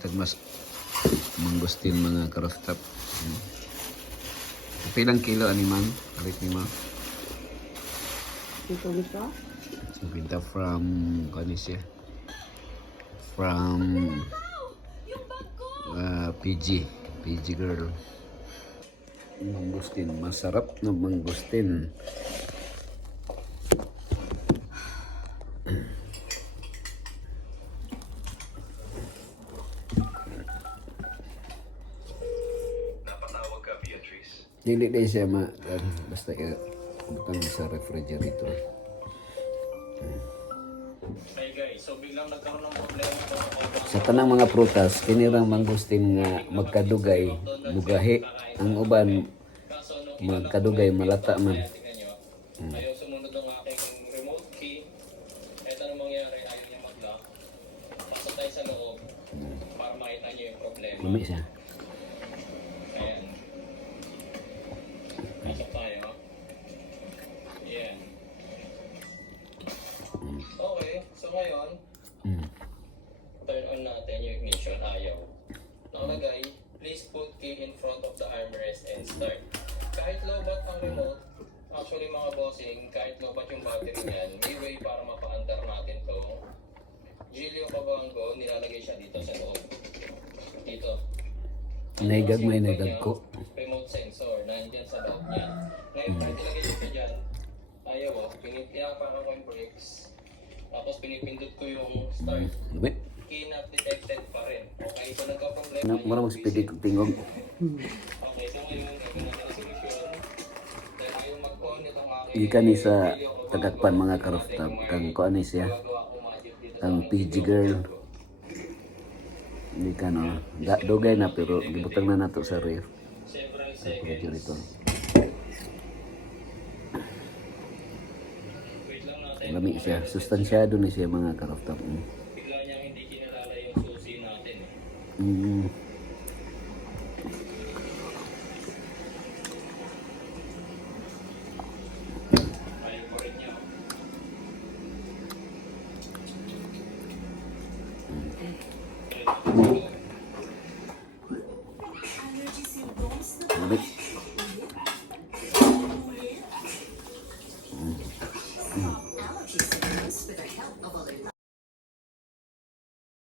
tagmas mangustin mga karostap. Pilang kilo animan? Balik ni mo? Ito dito? Pinta from kanis siya. From PG girl. Mangustin, masarap na mangustin. Dili din siya basta butang sa refrigerator. Hey guys, so biglang nagkaroon ng problema Sa tanang mga prutas, kinirang mangustin nga magkadugay, mugahi. Ang uban magkadugay, malata man. tingnan nyo. Ayaw sumunod ang aking remote key. Ito na mangyari, ayaw niya mag-lock. Pasok tayo sa loob para makita nyo yung problema. Lumi siya. Ayan. Pasok tayo. Ayan. Okay, so ngayon, turn on natin yung ignition. Ayaw. Nakalagay, please put key in front of the armrest and start. Kahit low-bat ang remote, actually mga bossing, kahit low-bat yung battery niyan, may way para mapaandar natin to. Gilio Cabango, nilalagay siya dito sa loob. Dito. Naigag may naigag ko. Remote sensor, nandiyan sa loob niya. Ngayon, kahit ilagay dito dyan, ayaw ko, pinapakan ko yung brakes. Tapos pinipindot ko yung start. Lumi. Key not detected pa rin. Okay, so nagka-problema. Mura mag-speedy kong tingog. Okay, so ngayon, gagawin natin ang solusyon. Dahil ayaw mag-on itong aking... Ikan ni sa tagakpan mga karostap. Kang ko ani siya. Kang PG girl. Hindi ka no. Dugay na pero gibutang na nato sa ref. Sa refrigerator. Wait lang natin. Lami siya. Sustansyado na siya mga karostap. Bigla niya hindi kinalala yung susi natin. Ayaw pa rin niya. Lami.